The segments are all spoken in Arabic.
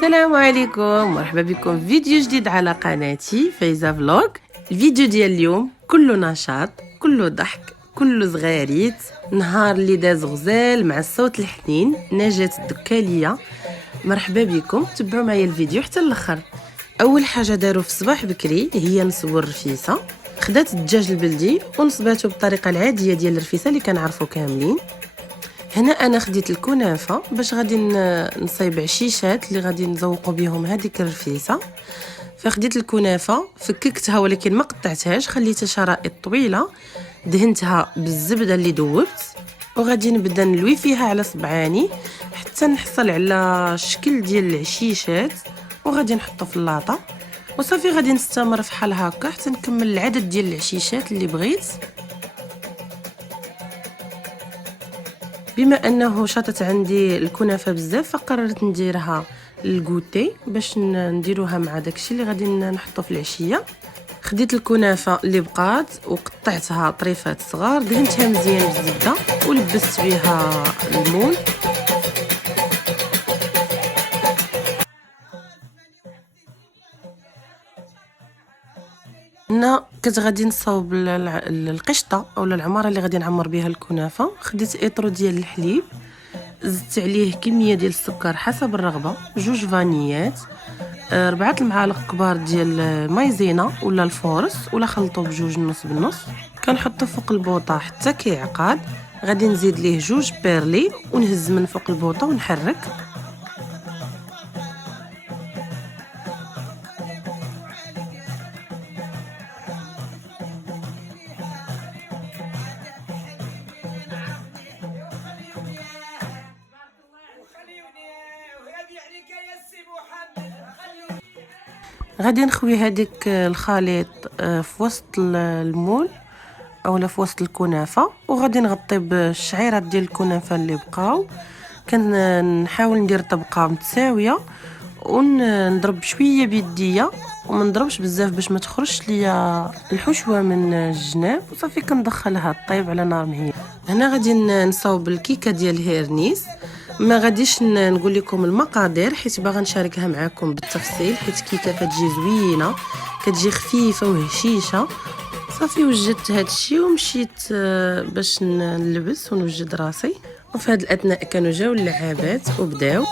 السلام عليكم، مرحبا بكم في فيديو جديد على قناتي فايزة فلوج. الفيديو ديال اليوم كله نشاط، كله ضحك، كله زغاريت. نهار اللي داز غزال مع الصوت الحنين. نجاة الدكالية، مرحبا بكم. تبعوا معايا الفيديو حتى الاخر. اول حاجه داروا في الصباح بكري هي نصبوا الرفيسه. خدات الدجاج البلدي ونصباتو بالطريقه العاديه ديال الرفيسه اللي كنعرفوا كاملين. هنا انا خديت الكنافه باش غادي نصايب عشيشات اللي غادي نزوقوا بهم هذيك الرفيسه. فخديت الكنافه فككتها ولكن ما قطعتهاش، خليتها شرائط طويله، دهنتها بالزبده اللي دوبت، وغادي نبدا نلوي فيها على صبعاني حتى نحصل على الشكل ديال العشيشات، وغادي نحطه في اللاطه وصافي. غادي نستمر فحال هكا حتى نكمل العدد ديال العشيشات اللي بغيت. بما انه شاطت عندي الكنافه بزاف فقررت نديرها للغوتي باش نديروها مع داكشي اللي غادي نحطو في العشيه. خديت الكنافه اللي بقات وقطعتها طريفات صغار، دهنتها مزيان بالزبده ولبست بها المول. هنا كنت غادي نصاوب القشطه اولا العماره اللي غادي نعمر بها الكنافه. خديت ايطرو ديال الحليب، زدت عليه كميه ديال السكر حسب الرغبه، 2 فانيات، 4 المعالق كبار ديال مايزينا ولا الفورس ولا خلطو بجوج نص بالنص. كنحطو فوق البوطه حتى كيعقد. غادي نزيد ليه 2 بيرلي ونهز من فوق البوطه ونحرك. غادي نخوي هذيك الخليط في وسط المول اولا في وسط الكنافه، وغادي نغطي بالشعيرات ديال الكنافه اللي بقاو. كنحاول ندير طبقه متساويه ونضرب شويه بيديا وما نضربش بزاف باش ما تخرجش ليا الحشوه من الجناب، وصافي كندخلها طيب على نار مهيله. هنا غادي نصاوب الكيكه ديال الهيرنيس. ما غاديش نقول لكم المقادير حيت باغا نشاركها معكم بالتفصيل، حيت كيكه كتجي زوينه، كتجي خفيفه وهشيشه. صافي وجدت هذا الشيء ومشيت باش نلبس ونوجد راسي. وفي هذا الاثناء كانوا جاو اللعابات وبداو.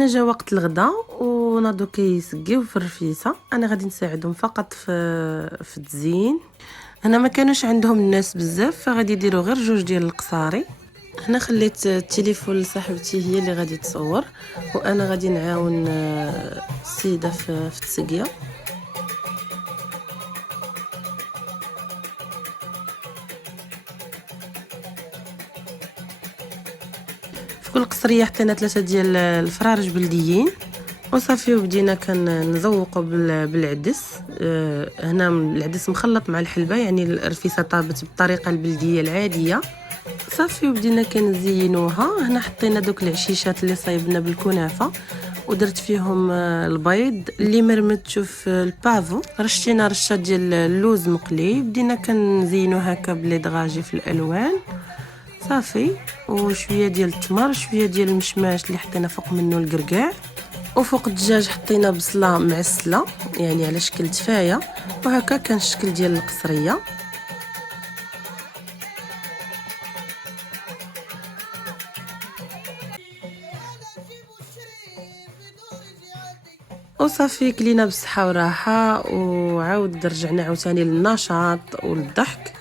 هنا جا وقت الغداء وناضو كيسقيو في الرفيسه. انا غادي نساعدهم فقط في التزيين. هنا ما كانوش عندهم الناس بزاف، فغادي يديروا غير جوج ديال القصاري. هنا خليت التليفون لصاحبتي هي اللي غادي تصور، وانا غادي نعاون السيده في التسقيه. في كل قصريه حطينا 3 ديال الفرارج بلديين وصافي، وبدينا كنزوقوا بالعدس. هنا العدس مخلط مع الحلبه، يعني الرفيسه طابت بالطريقه البلديه العاديه صافي، وبدينا كنزينوها. هنا حطينا دوك العشيشات اللي صايبنا بالكنافه ودرت فيهم البيض اللي مرمتو في البافو، رشينا رشه ديال اللوز مقلي، بدينا كنزينو هكا بلي دغاجي في الالوان صافي، وشويه ديال التمر، شويه ديال المشماش اللي حطينا فوق منه القرقاع، وفوق الدجاج حطينا بصله معسله يعني على شكل تفايه، وهكا كان الشكل ديال القصريه. وصافي كلينا بالصحه وراحه، وعاود رجعنا عاوتاني للنشاط والضحك.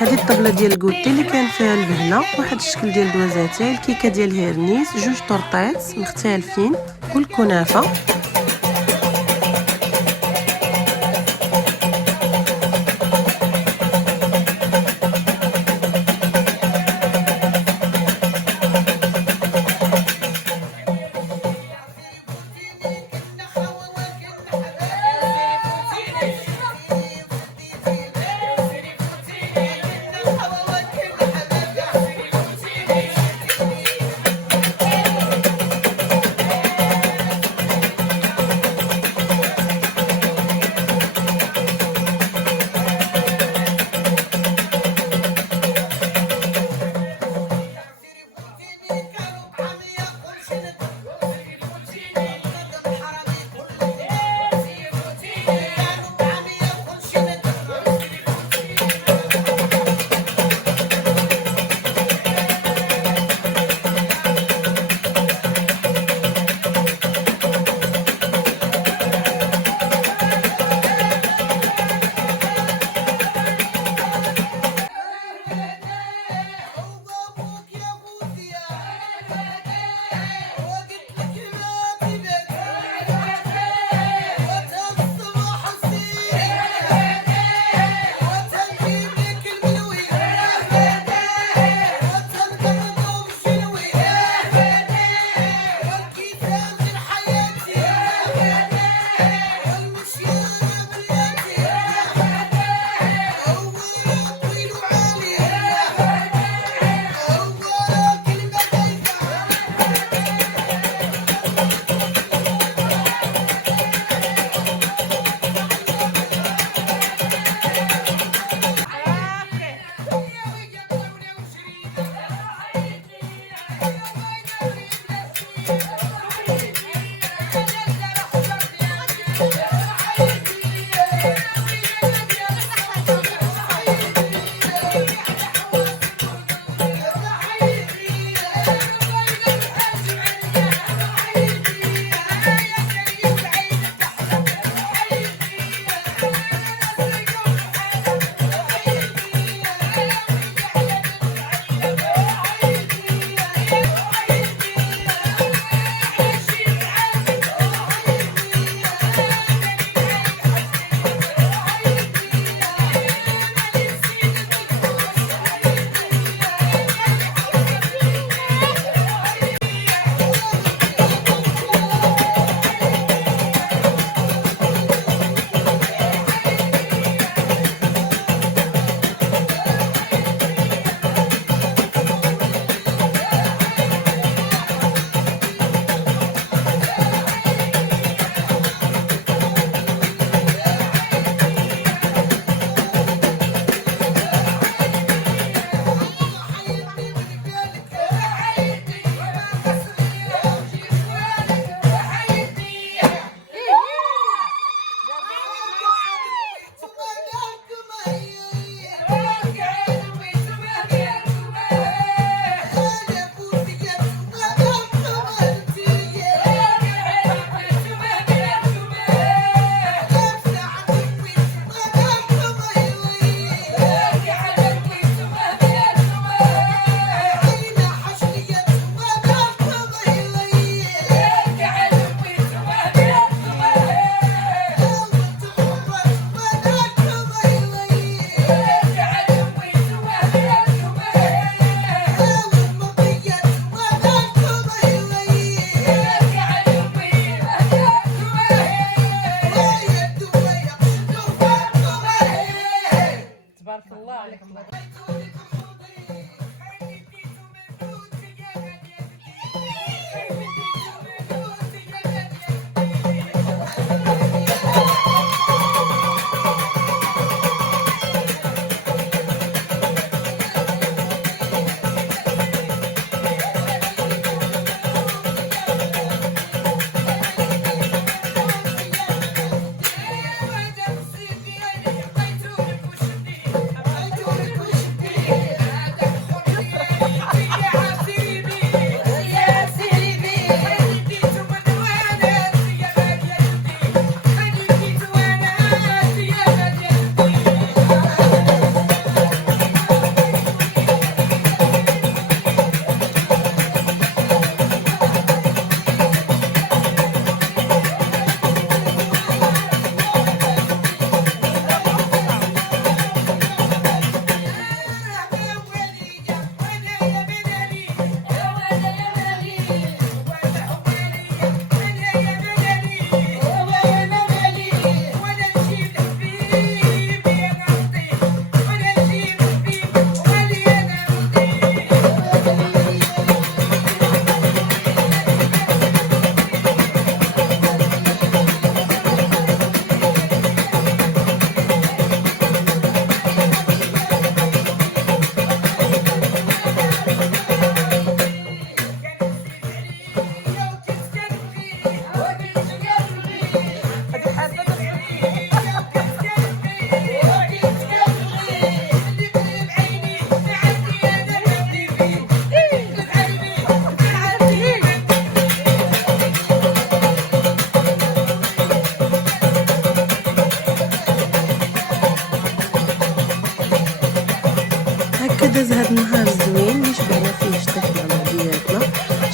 هذه الطبله ديال الكوتي اللي كان فيها البهله، واحد الشكل ديال دوازاتاي، الكيكه ديال هيرنيس، جوج طورطيط مختلفين والكنافه.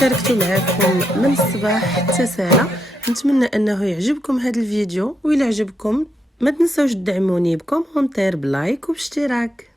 شاركته معكم من الصباح حتى ساعه. نتمنى انه يعجبكم هذا الفيديو، وإلا عجبكم ما تنسوش تدعموني بكومنتير، بلايك وباشتراك.